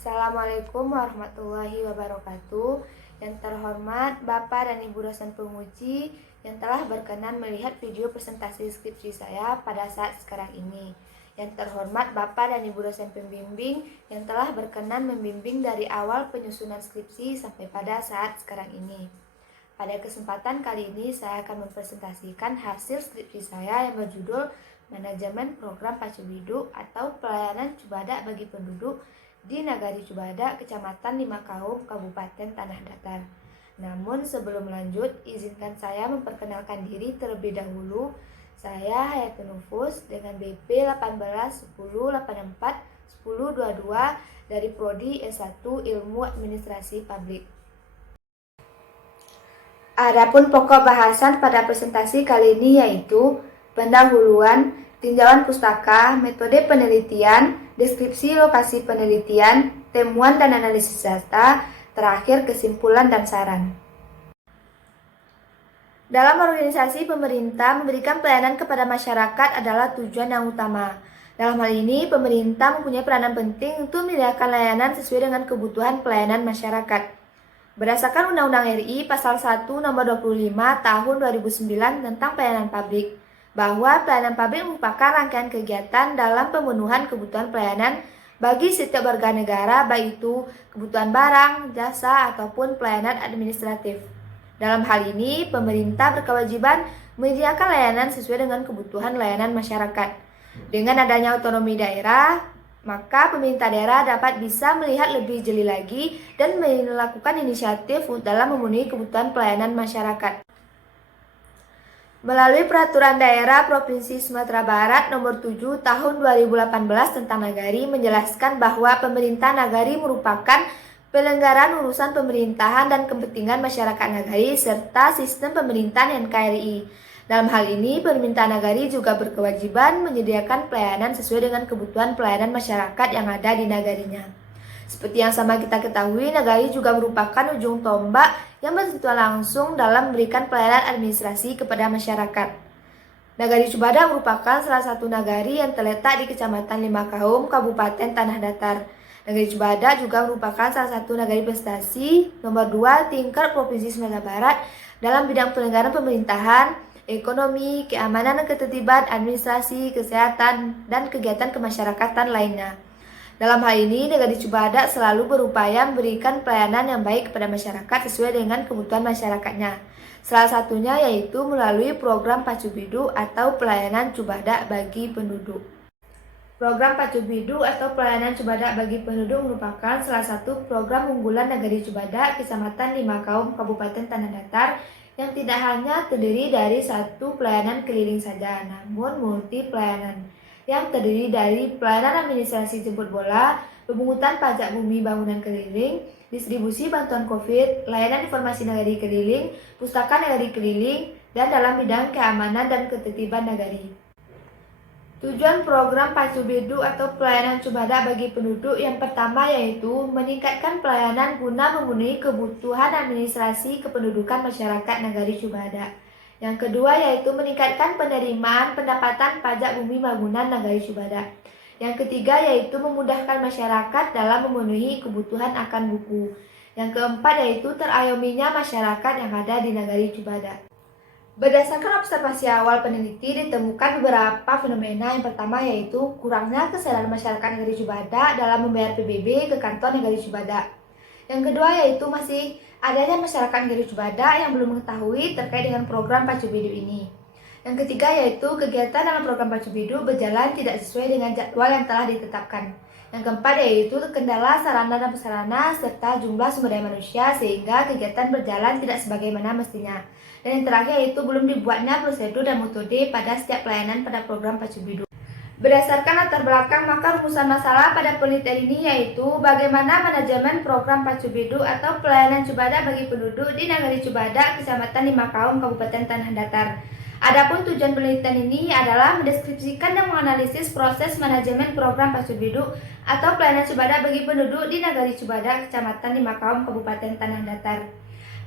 Assalamualaikum warahmatullahi wabarakatuh. Yang terhormat Bapak dan Ibu dosen penguji yang telah berkenan melihat video presentasi skripsi saya pada saat sekarang ini. Yang terhormat Bapak dan Ibu dosen pembimbing yang telah berkenan membimbing dari awal penyusunan skripsi sampai pada saat sekarang ini. Pada kesempatan kali ini saya akan mempresentasikan hasil skripsi saya yang berjudul Manajemen Program Pacu Biduk atau Pelayanan Cubada bagi Penduduk di Nagari Cubada, Kecamatan Limakaum, Kabupaten Tanah Datar. Namun sebelum lanjut, izinkan saya memperkenalkan diri terlebih dahulu. Saya Hayatun Nufus dengan BP 1810841022 dari Prodi S1 Ilmu Administrasi Publik. Adapun pokok bahasan pada presentasi kali ini yaitu pendahuluan, tinjauan pustaka, metode penelitian, deskripsi lokasi penelitian, temuan dan analisis data, terakhir kesimpulan dan saran. Dalam organisasi pemerintah, memberikan pelayanan kepada masyarakat adalah tujuan yang utama. Dalam hal ini, pemerintah mempunyai peranan penting untuk menyediakan layanan sesuai dengan kebutuhan pelayanan masyarakat. Berdasarkan Undang-Undang RI Pasal 1 Nomor 25 Tahun 2009 tentang Pelayanan Publik, bahwa pelayanan publik merupakan rangkaian kegiatan dalam pemenuhan kebutuhan pelayanan bagi setiap warga negara, baik itu kebutuhan barang, jasa, ataupun pelayanan administratif. Dalam hal ini, pemerintah berkewajiban menyediakan layanan sesuai dengan kebutuhan layanan masyarakat. Dengan adanya otonomi daerah, maka pemerintah daerah dapat bisa melihat lebih jeli lagi dan melakukan inisiatif dalam memenuhi kebutuhan pelayanan masyarakat. Melalui Peraturan Daerah Provinsi Sumatera Barat Nomor 7 Tahun 2018 tentang Nagari menjelaskan bahwa pemerintah Nagari merupakan penyelenggaraan urusan pemerintahan dan kepentingan masyarakat Nagari serta sistem pemerintahan NKRI. Dalam hal ini, pemerintah Nagari juga berkewajiban menyediakan pelayanan sesuai dengan kebutuhan pelayanan masyarakat yang ada di nagarinya. Seperti yang sama kita ketahui, nagari juga merupakan ujung tombak yang bersentuhan langsung dalam memberikan pelayanan administrasi kepada masyarakat. Nagari Cubada merupakan salah satu nagari yang terletak di Kecamatan Limakaum, Kabupaten Tanah Datar. Nagari Cubada juga merupakan salah satu nagari prestasi nomor 2 tingkat Provinsi Sumatera Barat dalam bidang penyelenggaraan pemerintahan, ekonomi, keamanan dan ketertiban, administrasi, kesehatan, dan kegiatan kemasyarakatan lainnya. Dalam hal ini, Nagari Cubada selalu berupaya memberikan pelayanan yang baik kepada masyarakat sesuai dengan kebutuhan masyarakatnya. Salah satunya yaitu melalui program Pacu Biduk atau pelayanan Cubada bagi penduduk. Program Pacu Biduk atau pelayanan Cubada bagi penduduk merupakan salah satu program unggulan Nagari Cubada, Kecamatan Limakaum, Kabupaten Tanah Datar, yang tidak hanya terdiri dari satu pelayanan keliling saja, namun multi pelayanan yang terdiri dari pelayanan administrasi jemput bola, pemungutan pajak bumi bangunan keliling, distribusi bantuan COVID, layanan informasi nagari keliling, pustaka nagari keliling, dan dalam bidang keamanan dan ketertiban nagari. Tujuan program Pacu Biduk atau pelayanan Cubada bagi penduduk yang pertama yaitu meningkatkan pelayanan guna memenuhi kebutuhan administrasi kependudukan masyarakat Nagari Cubada. Yang kedua yaitu meningkatkan penerimaan pendapatan pajak bumi bangunan Nagari Cubada. Yang ketiga yaitu memudahkan masyarakat dalam memenuhi kebutuhan akan buku. Yang keempat yaitu terayominya masyarakat yang ada di Nagari Cubada. Berdasarkan observasi awal peneliti ditemukan beberapa fenomena. Yang pertama yaitu kurangnya kesadaran masyarakat Nagari Cubada dalam membayar PBB ke kantor Nagari Cubada. Yang kedua yaitu masih adanya masyarakat Nagari Cubada yang belum mengetahui terkait dengan program Pacu Biduk ini. Yang ketiga yaitu kegiatan dalam program Pacu Biduk berjalan tidak sesuai dengan jadwal yang telah ditetapkan. Yang keempat yaitu kendala sarana dan prasarana serta jumlah sumber daya manusia sehingga kegiatan berjalan tidak sebagaimana mestinya. Dan yang terakhir yaitu belum dibuatnya prosedur dan metode pada setiap pelayanan pada program Pacu Biduk. Berdasarkan latar belakang, maka rumusan masalah pada penelitian ini yaitu bagaimana manajemen program Pacu Biduk atau pelayanan Cubada bagi penduduk di Nagari Cubada, Kecamatan Limakaum, Kabupaten Tanah Datar. Adapun tujuan penelitian ini adalah mendeskripsikan dan menganalisis proses manajemen program Pacu Biduk atau pelayanan Cubada bagi penduduk di Nagari Cubada, Kecamatan Limakaum, Kabupaten Tanah Datar.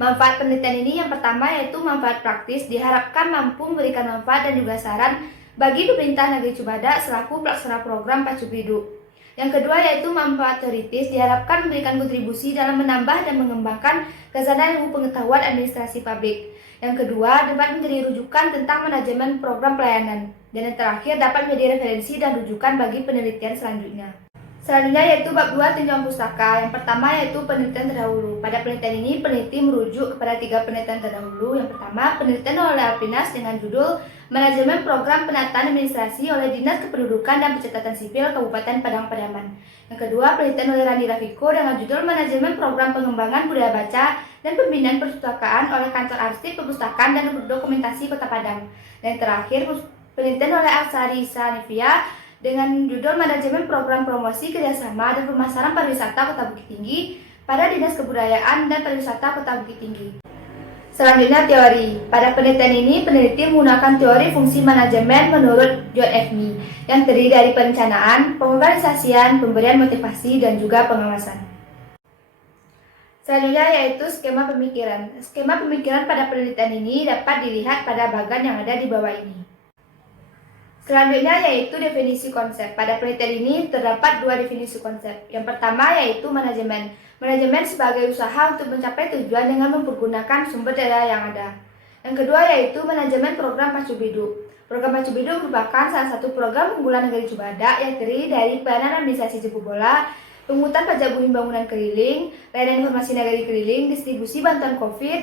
Manfaat penelitian ini yang pertama yaitu manfaat praktis, diharapkan mampu memberikan manfaat dan juga saran bagi pemerintah Nagari Cubada selaku pelaksana program Pacu Biduk. Yang kedua yaitu manfaat teoritis diharapkan memberikan kontribusi dalam menambah dan mengembangkan khazanah ilmu pengetahuan administrasi publik. Yang kedua dapat menjadi rujukan tentang manajemen program pelayanan. Dan yang terakhir dapat menjadi referensi dan rujukan bagi penelitian selanjutnya. Selanjutnya yaitu bab 2 tinjauan pustaka. Yang pertama yaitu penelitian terdahulu. Pada penelitian ini peneliti merujuk kepada 3 penelitian terdahulu. Yang pertama penelitian oleh Alpinas dengan judul Manajemen Program Penataan Administrasi oleh Dinas Kependudukan dan Pencatatan Sipil Kabupaten Padang Pariaman. Yang kedua penelitian oleh Randi Rafiko dengan judul Manajemen Program Pengembangan Budaya Baca dan Pembinaan Perpustakaan oleh Kantor Arsip Perpustakaan dan Dokumentasi Kota Padang. Dan yang terakhir penelitian oleh Aksari Sanivia dengan judul Manajemen Program Promosi Kerjasama dan Pemasaran Pariwisata Kota Bukit Tinggi pada Dinas Kebudayaan dan Pariwisata Kota Bukit Tinggi. Selanjutnya teori. Pada penelitian ini peneliti menggunakan teori fungsi manajemen menurut John F. Mee yang terdiri dari perencanaan, pengorganisasian, pemberian motivasi, dan juga pengawasan. Selanjutnya yaitu skema pemikiran. Skema pemikiran pada penelitian ini dapat dilihat pada bagan yang ada di bawah ini. Selanjutnya yaitu definisi konsep. Pada penelitian ini terdapat 2 definisi konsep. Yang pertama yaitu manajemen. Manajemen sebagai usaha untuk mencapai tujuan dengan mempergunakan sumber daya yang ada. Yang kedua yaitu manajemen program Pacu Biduk. Program Pacu Biduk merupakan salah satu program unggulan negeri Cibadak yang terdiri dari pelayanan administrasi jemput bola, pungutan pajak bumi bangunan keliling, layanan informasi negeri keliling, distribusi bantuan COVID,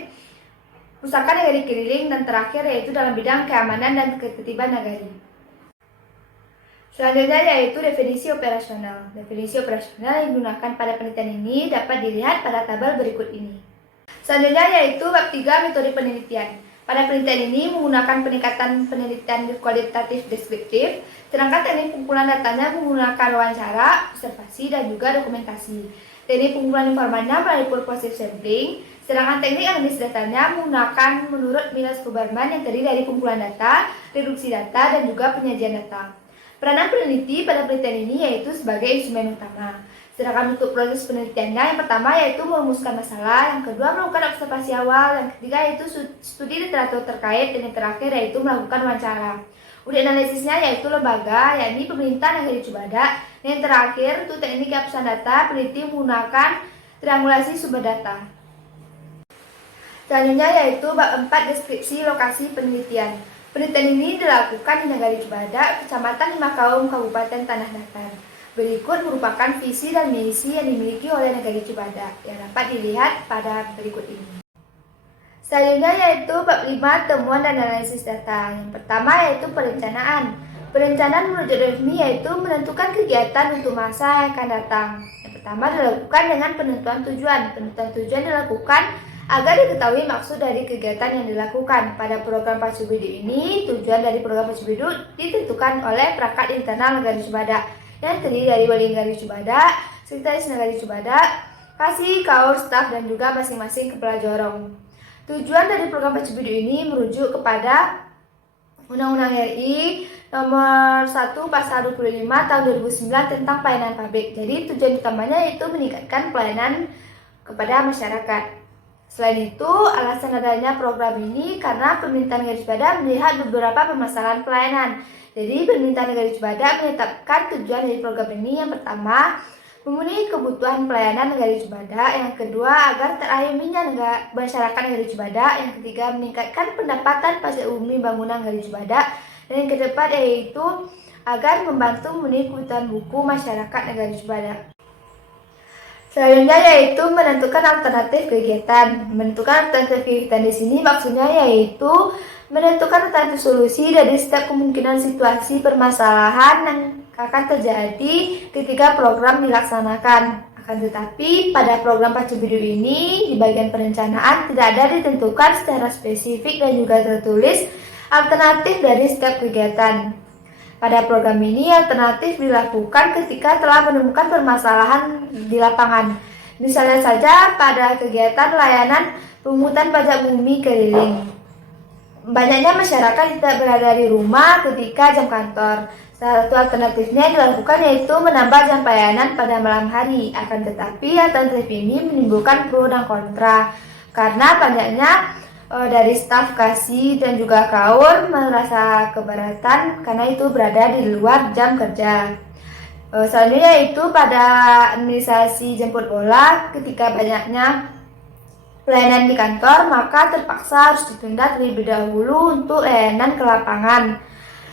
pustaka negeri keliling, dan terakhir yaitu dalam bidang keamanan dan ketertiban negeri. Selanjutnya yaitu definisi operasional. Definisi operasional yang digunakan pada penelitian ini dapat dilihat pada tabel berikut ini. Selanjutnya yaitu bab 3 metode penelitian. Pada penelitian ini menggunakan peningkatan penelitian kualitatif deskriptif, sedangkan teknik pengumpulan datanya menggunakan wawancara, observasi, dan juga dokumentasi. Teknik pengumpulan informannya melalui purposive sampling, sedangkan teknik analisis datanya menggunakan menurut Miles Kuberman yang terdiri dari pengumpulan data, reduksi data, dan juga penyajian data. Peranan peneliti pada penelitian ini yaitu sebagai instrumen utama. Sedangkan untuk proses penelitiannya yang pertama yaitu merumuskan masalah, yang kedua melakukan observasi awal, yang ketiga yaitu studi literatur terkait, dan yang terakhir yaitu melakukan wawancara. Unit analisisnya yaitu lembaga, yakni pemerintah negeri Cibadak, dan yang terakhir untuk teknik kehapusan data, peneliti menggunakan triangulasi sumber data. Selanjutnya yaitu bab 4 deskripsi lokasi penelitian. Penelitian ini dilakukan di Nagari Cibadak, Kecamatan Limakaum, Kabupaten Tanah Datar. Berikut merupakan visi dan misi yang dimiliki oleh Nagari Cibadak yang dapat dilihat pada berikut ini. Selanjutnya yaitu bab 5 temuan dan analisis data. Yang pertama yaitu perencanaan. Perencanaan menurut Refmi yaitu menentukan kegiatan untuk masa yang akan datang. Yang pertama dilakukan dengan penentuan tujuan. Penentuan tujuan dilakukan agar diketahui maksud dari kegiatan yang dilakukan. Pada program Pacu Biduk ini, tujuan dari program Pacu Biduk ditentukan oleh perangkat internal Nagari Cibadak yang terdiri dari Wali Nagari Cibadak, Sekretaris Nagari Cibadak, Kasih, Kaur, staf, dan juga masing-masing kepala jorong. Tujuan dari program Pacu Biduk ini merujuk kepada Undang-Undang RI Nomor 1 Pasal 25 Tahun 2009 tentang pelayanan publik. Jadi tujuan utamanya yaitu meningkatkan pelayanan kepada masyarakat. Selain itu, alasan adanya program ini karena pemerintah Nagari Cibadak melihat beberapa permasalahan pelayanan. Jadi, pemerintah Nagari Cibadak menetapkan tujuan dari program ini. Yang pertama, memenuhi kebutuhan pelayanan Nagari Cibadak. Yang kedua, agar terayominya masyarakat Nagari Cibadak. Yang ketiga, meningkatkan pendapatan pajak bumi bangunan Nagari Cibadak. Dan yang keempat yaitu agar membantu memenuhi kebutuhan buku masyarakat Nagari Cibadak. Selanjutnya yaitu menentukan alternatif kegiatan. Menentukan alternatif kegiatan di sini maksudnya yaitu menentukan alternatif solusi dari setiap kemungkinan situasi permasalahan yang akan terjadi ketika program dilaksanakan. Akan tetapi pada program Pacu Biduk ini di bagian perencanaan tidak ada ditentukan secara spesifik dan juga tertulis alternatif dari setiap kegiatan. Pada program ini, alternatif dilakukan ketika telah menemukan permasalahan di lapangan. Misalnya saja pada kegiatan layanan pungutan pajak bumi keliling. Banyaknya masyarakat tidak berada di rumah ketika jam kantor. Salah satu alternatifnya dilakukan yaitu menambah jam pelayanan pada malam hari. Akan tetapi, alternatif ini menimbulkan pro dan kontra. Karena banyaknya dari staf Kasih dan juga Kaur merasa keberatan karena itu berada di luar jam kerja. Selanjutnya yaitu pada administrasi jemput bola, ketika banyaknya pelayanan di kantor, maka terpaksa harus ditunda terlebih dahulu untuk layanan ke lapangan.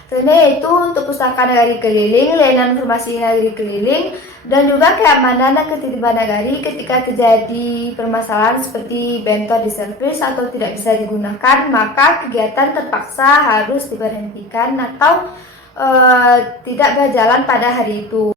Selanjutnya yaitu untuk pustaka nagari keliling, layanan informasi nagari keliling, dan juga keamanan dan ketertiban nagari ketika terjadi permasalahan seperti bentor di servis atau tidak bisa digunakan, maka kegiatan terpaksa harus diberhentikan atau tidak berjalan pada hari itu.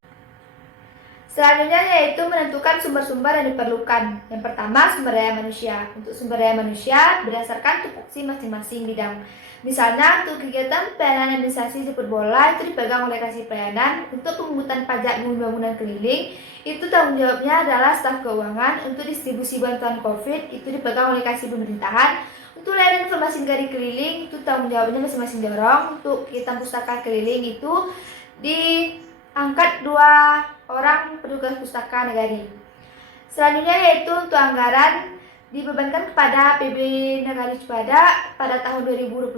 Selanjutnya yaitu menentukan sumber-sumber yang diperlukan. Yang pertama, sumber daya manusia. Untuk sumber daya manusia berdasarkan tupoksi masing-masing bidang. Misalnya untuk kegiatan pelayanan administrasi jemput bola itu dipegang oleh kasih pelayanan. Untuk pemungutan pajak bangunan keliling itu tanggung jawabnya adalah staf keuangan. Untuk distribusi bantuan COVID itu dipegang oleh kasih pemerintahan. Untuk layanan informasi negari keliling itu tanggung jawabnya masing-masing dorong. Untuk kegiatan pustaka keliling itu diangkat 2 orang petugas pustaka negari. Selanjutnya yaitu untuk anggaran dibebankan kepada PB Nagari Cibadak pada tahun 2021,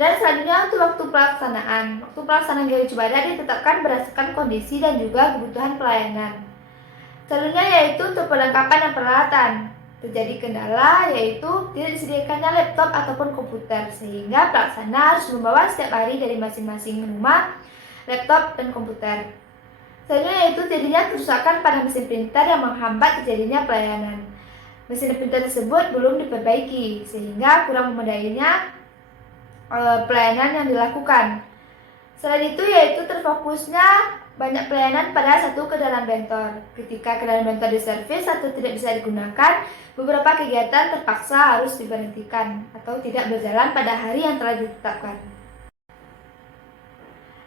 dan selanjutnya untuk waktu pelaksanaan. Waktu pelaksanaan Nagari Cibadak ditetapkan berdasarkan kondisi dan juga kebutuhan pelayanan. Selanjutnya yaitu untuk perlengkapan dan peralatan. Terjadi kendala yaitu tidak disediakannya laptop ataupun komputer, sehingga pelaksana harus membawa setiap hari dari masing-masing rumah laptop dan komputer. Selanjutnya yaitu terjadinya kerusakan pada mesin printer yang menghambat terjadinya pelayanan. Mesin printer tersebut belum diperbaiki sehingga kurang memadainya pelayanan yang dilakukan. Selain itu yaitu terfokusnya banyak pelayanan pada satu kendaraan bentor. Ketika kendaraan bentor diservis atau tidak bisa digunakan, beberapa kegiatan terpaksa harus diberhentikan atau tidak berjalan pada hari yang telah ditetapkan.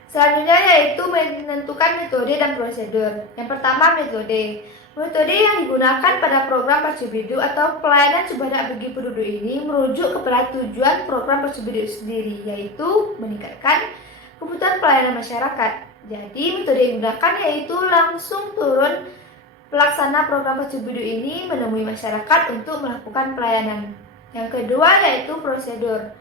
Selanjutnya yaitu menentukan metode dan prosedur. Yang pertama, metode. Metode yang digunakan pada program Pacu Bidu atau pelayanan Cibadak bagi penduduk ini merujuk kepada tujuan program Pacu Bidu sendiri, yaitu meningkatkan kebutuhan pelayanan masyarakat. Jadi metode yang digunakan yaitu langsung turun pelaksana program Pacu Bidu ini menemui masyarakat untuk melakukan pelayanan. Yang kedua yaitu prosedur.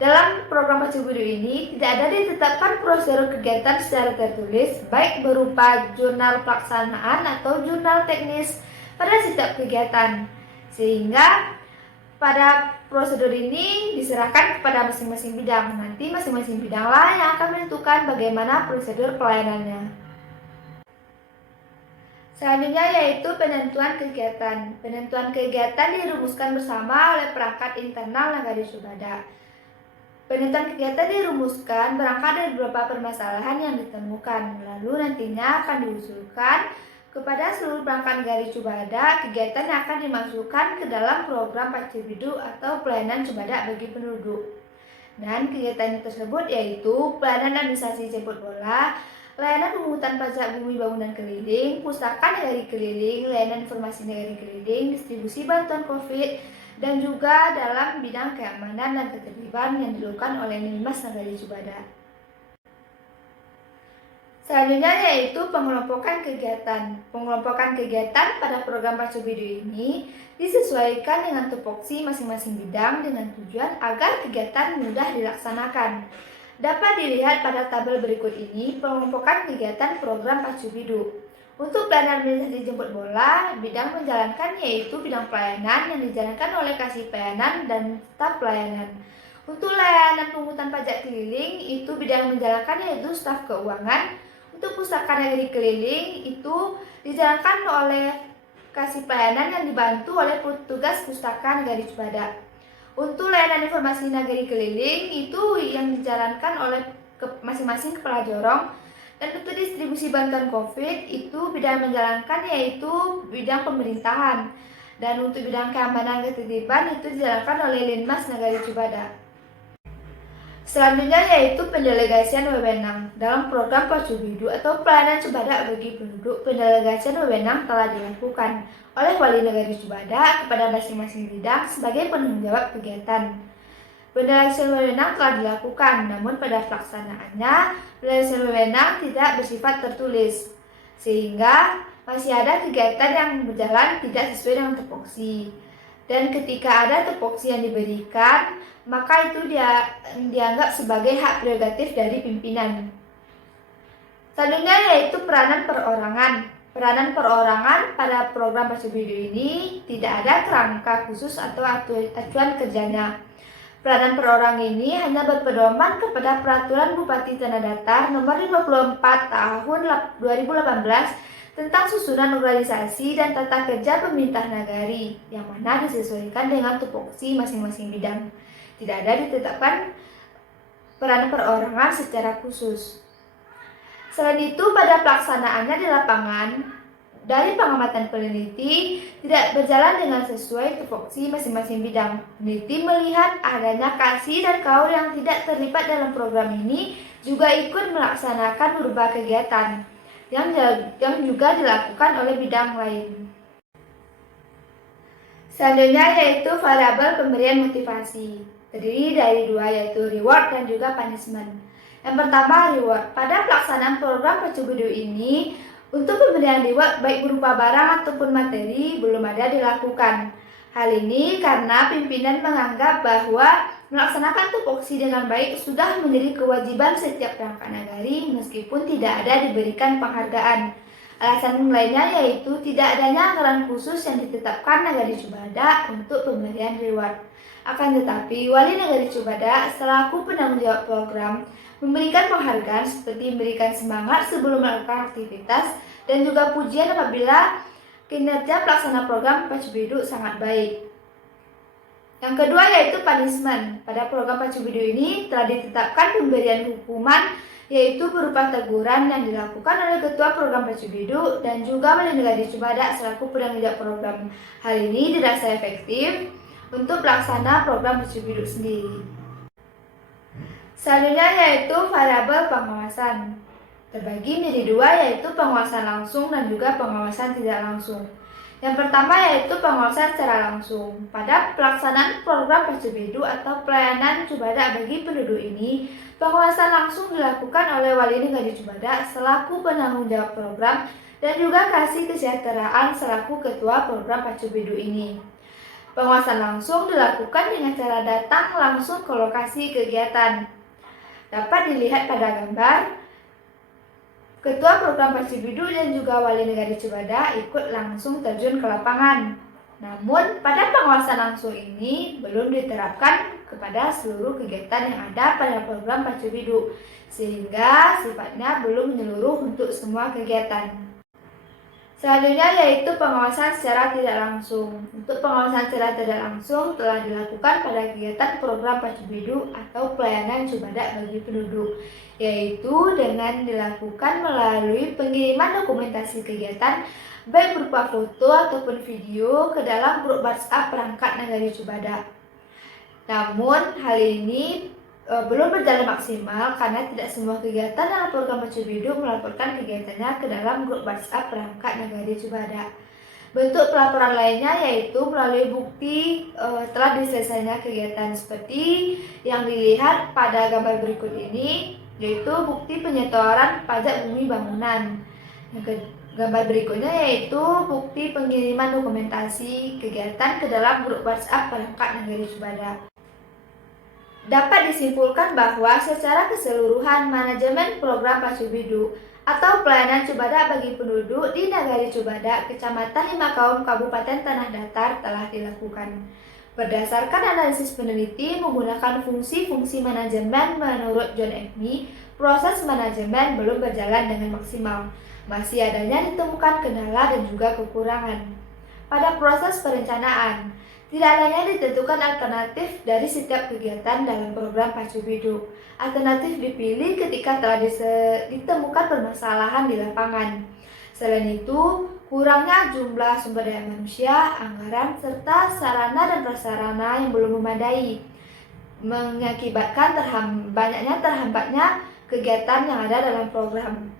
Dalam program Pacu Bidu ini tidak ada ditetapkan prosedur kegiatan secara tertulis, baik berupa jurnal pelaksanaan atau jurnal teknis pada setiap kegiatan, sehingga pada prosedur ini diserahkan kepada masing-masing bidang. Nanti masing-masing bidanglah yang akan menentukan bagaimana prosedur pelayanannya. Selanjutnya yaitu penentuan kegiatan. Penentuan kegiatan dirumuskan bersama oleh perangkat internal Nagari Cibadak. Penentuan kegiatan dirumuskan berangkat dari beberapa permasalahan yang ditemukan, lalu nantinya akan diusulkan kepada seluruh perangkat Nagari Cibadak kegiatan yang akan dimasukkan ke dalam program Pacu Bidu atau pelayanan Cibadak bagi penduduk. Dan kegiatan tersebut yaitu pelayanan administrasi jemput bola, layanan pemungutan pajak bumi bangunan keliling, pustaka nagari keliling, layanan informasi nagari keliling, distribusi bantuan COVID, dan juga dalam bidang keamanan dan ketertiban yang dilakukan oleh Linmas Nagari Cibadak. Selanjutnya yaitu pengelompokan kegiatan. Pengelompokan kegiatan pada program Pacu Bidu ini disesuaikan dengan tupoksi masing-masing bidang dengan tujuan agar kegiatan mudah dilaksanakan. Dapat dilihat pada tabel berikut ini pengelompokan kegiatan program Pacu Bidu. Untuk pelayanan administrasi jemput bola, bidang menjalankan yaitu bidang pelayanan yang dijalankan oleh kasih pelayanan dan staf pelayanan. Untuk layanan pungutan pajak keliling, itu bidang menjalankan yaitu staf keuangan. Untuk pustaka nagari keliling, itu dijalankan oleh kasih pelayanan yang dibantu oleh petugas pustaka nagari Cibadak. Untuk layanan informasi nagari keliling, itu yang dijalankan oleh masing-masing kepala jorong. Dan untuk distribusi bantuan COVID itu bidang menjalankan yaitu bidang pemerintahan. Dan untuk bidang keamanan dan ketertiban itu dijalankan oleh Linmas Nagari Cibadak. Selanjutnya yaitu pendelegasian wewenang. Dalam program Pacu Bidu atau pelayanan Cibadak bagi penduduk, pendelegasian wewenang telah dilakukan oleh Wali Nagari Cibadak kepada masing-masing bidang sebagai penanggung jawab kegiatan. Pendelegasian wewenang telah dilakukan, namun pada pelaksanaannya pendelegasian wewenang tidak bersifat tertulis, sehingga masih ada kegiatan yang berjalan tidak sesuai dengan tupoksi. Dan ketika ada tupoksi yang diberikan, maka itu dianggap sebagai hak prerogatif dari pimpinan. Selanjutnya yaitu peranan perorangan. Peranan perorangan pada program Pacu Bidu ini tidak ada kerangka khusus atau acuan kerjanya. Peranan perorangan ini hanya berpedoman kepada Peraturan Bupati Tanah Datar Nomor 54 Tahun 2018 tentang susunan organisasi dan tata kerja pemerintah nagari, yang mana disesuaikan dengan tupoksi masing-masing bidang. Tidak ada ditetapkan peranan perorangan secara khusus. Selain itu, pada pelaksanaannya di lapangan, dari pengamatan peneliti tidak berjalan dengan sesuai tupoksi masing-masing bidang. Peneliti melihat adanya KASI dan KAUR yang tidak terlibat dalam program ini juga ikut melaksanakan beberapa kegiatan yang juga dilakukan oleh bidang lain. Selanjutnya yaitu variabel pemberian motivasi. Terdiri dari dua, yaitu reward dan juga punishment. Yang pertama, reward. Pada pelaksanaan program Pacu Bidu ini, untuk pemberian reward baik berupa barang ataupun materi belum ada dilakukan. Hal ini karena pimpinan menganggap bahwa melaksanakan tupoksi dengan baik sudah menjadi kewajiban setiap perangkat nagari meskipun tidak ada diberikan penghargaan. Alasan lainnya yaitu tidak adanya anggaran khusus yang ditetapkan Nagari Cubada untuk pemberian reward. Akan tetapi, Wali Nagari Cubada selaku penanggung jawab program memberikan penghargaan seperti memberikan semangat sebelum melakukan aktivitas dan juga pujian apabila kinerja pelaksana program Pacu Bidu sangat baik. Yang kedua yaitu punishment. Pada program Pacu Bidu ini telah ditetapkan pemberian hukuman yaitu berupa teguran yang dilakukan oleh Ketua Program Pacu Bidu dan juga Wali Nagari Cubada selaku penanggung jawab program. Hal ini dirasa efektif untuk pelaksana program Pacu Bidu sendiri. Selanjutnya yaitu variabel pengawasan. Terbagi menjadi dua, yaitu pengawasan langsung dan juga pengawasan tidak langsung. Yang pertama yaitu pengawasan secara langsung. Pada pelaksanaan program Pacu Bidu atau pelayanan Cubada bagi penduduk ini, pengawasan langsung dilakukan oleh Wali Nagari Cubada selaku penanggung jawab program dan juga Kasih Kesejahteraan selaku Ketua Program Pacu Bidu ini. Pengawasan langsung dilakukan dengan cara datang langsung ke lokasi kegiatan. Dapat dilihat pada gambar, Ketua Program Pacu Bidu dan juga Wali Nagari Cubada ikut langsung terjun ke lapangan. Namun, pada pengawasan langsung ini belum diterapkan kepada seluruh kegiatan yang ada pada program Pacu Bidu, sehingga sifatnya belum menyeluruh untuk semua kegiatan. Selanjutnya yaitu pengawasan secara tidak langsung. Untuk pengawasan secara tidak langsung telah dilakukan pada kegiatan program Pacu Bidu atau pelayanan Cubada bagi penduduk, yaitu dengan dilakukan melalui pengiriman dokumentasi kegiatan baik berupa foto ataupun video ke dalam grup WhatsApp perangkat Nagari Cubada. Namun hal ini belum berjalan maksimal karena tidak semua kegiatan dalam program Pacu Bidu melaporkan kegiatannya ke dalam grup WhatsApp perangkat Nagari Cubada. Bentuk pelaporan lainnya yaitu melalui bukti telah diselesaikannya kegiatan seperti yang dilihat pada gambar berikut ini, yaitu bukti penyetoran pajak bumi bangunan. Gambar berikutnya yaitu bukti pengiriman dokumentasi kegiatan ke dalam grup WhatsApp perangkat Nagari Cubada. Dapat disimpulkan bahwa secara keseluruhan manajemen program Pacu Bidu atau pelayanan Cubada bagi penduduk di Nagari Cubada, Kecamatan Limakaum, Kabupaten Tanah Datar telah dilakukan. Berdasarkan analisis peneliti menggunakan fungsi-fungsi manajemen menurut John Epney, proses manajemen belum berjalan dengan maksimal. Masih adanya ditemukan kendala dan juga kekurangan. Pada proses perencanaan, tidak adanya ditentukan alternatif dari setiap kegiatan dalam program Pacu Bidu. Alternatif dipilih ketika telah ditemukan permasalahan di lapangan. Selain itu, kurangnya jumlah sumber daya manusia, anggaran, serta sarana dan prasarana yang belum memadai, mengakibatkan banyaknya terhambatnya kegiatan yang ada dalam program.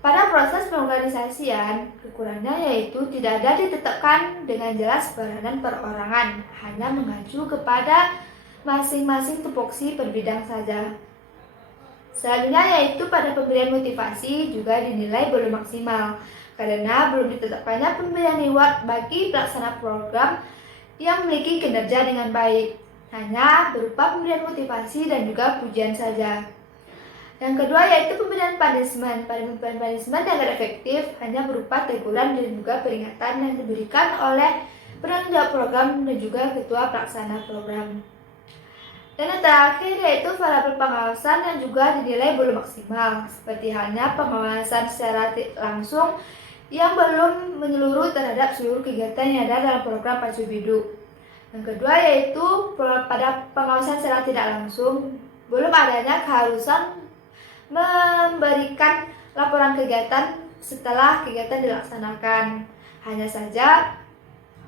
Pada proses pengorganisasian, kekurangannya yaitu tidak ada ditetapkan dengan jelas peranan perorangan, hanya mengacu kepada masing-masing tupoksi per bidang saja. Selanjutnya yaitu pada pemberian motivasi juga dinilai belum maksimal, karena belum ditetapkannya pemberian reward bagi pelaksana program yang memiliki kinerja dengan baik, hanya berupa pemberian motivasi dan juga pujian saja. Yang kedua yaitu pemberian punishment. Pemberian punishment yang tidak efektif hanya berupa teguran dan juga peringatan yang diberikan oleh penanggung jawab program dan juga ketua pelaksana program. Dan yang terakhir yaitu variabel pengawasan yang juga dinilai belum maksimal, seperti halnya pengawasan secara langsung yang belum menyeluruh terhadap seluruh kegiatan yang ada dalam program Pacu Bidu. Yang kedua yaitu pada pengawasan secara tidak langsung, belum adanya keharusan memberikan laporan kegiatan setelah kegiatan dilaksanakan. Hanya saja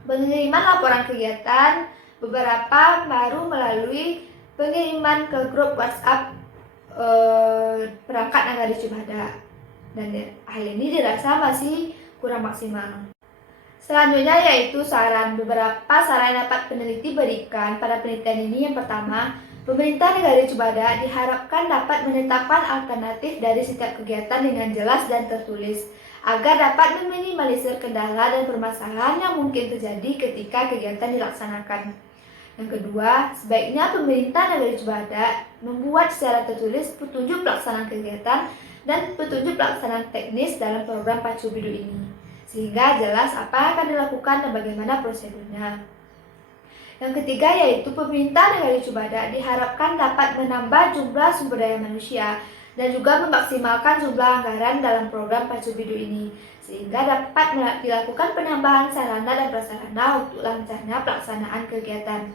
pengiriman laporan kegiatan beberapa baru melalui pengiriman ke grup WhatsApp perangkat Nagari Cibadak, dan hal ini dirasa masih kurang maksimal. Selanjutnya yaitu saran. Beberapa saran yang dapat peneliti berikan pada penelitian ini. Yang pertama, pemerintah Nagari Cibadak diharapkan dapat menetapkan alternatif dari setiap kegiatan dengan jelas dan tertulis, agar dapat meminimalisir kendala dan permasalahan yang mungkin terjadi ketika kegiatan dilaksanakan. Yang kedua, sebaiknya pemerintah Nagari Cibadak membuat secara tertulis petunjuk pelaksanaan kegiatan dan petunjuk pelaksanaan teknis dalam program Pacu Bidu ini, sehingga jelas apa yang akan dilakukan dan bagaimana prosedurnya. Yang ketiga yaitu pemerintah Nagari Cibadak diharapkan dapat menambah jumlah sumber daya manusia dan juga memaksimalkan jumlah anggaran dalam program Pacu Bidu ini, sehingga dapat dilakukan penambahan sarana dan prasarana untuk lancarnya pelaksanaan kegiatan.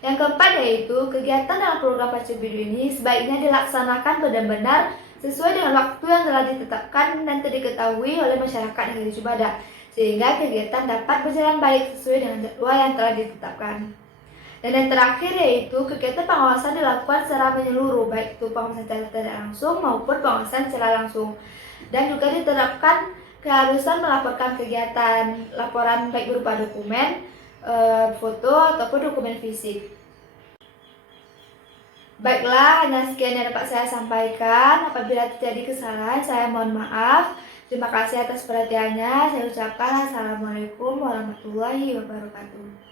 Yang keempat yaitu kegiatan dalam program Pacu Bidu ini sebaiknya dilaksanakan benar-benar sesuai dengan waktu yang telah ditetapkan dan diketahui oleh masyarakat Nagari Cibadak, sehingga kegiatan dapat berjalan baik sesuai dengan jadwal yang telah ditetapkan. Dan yang terakhir yaitu kegiatan pengawasan dilakukan secara menyeluruh, baik itu pengawasan secara tidak langsung maupun pengawasan secara langsung, dan juga diterapkan keharusan melaporkan kegiatan, laporan baik berupa dokumen, foto ataupun dokumen fisik. Baiklah, hanya sekian yang dapat saya sampaikan. Apabila terjadi kesalahan, saya mohon maaf. Terima kasih atas perhatiannya. Saya ucapkan Assalamualaikum warahmatullahi wabarakatuh.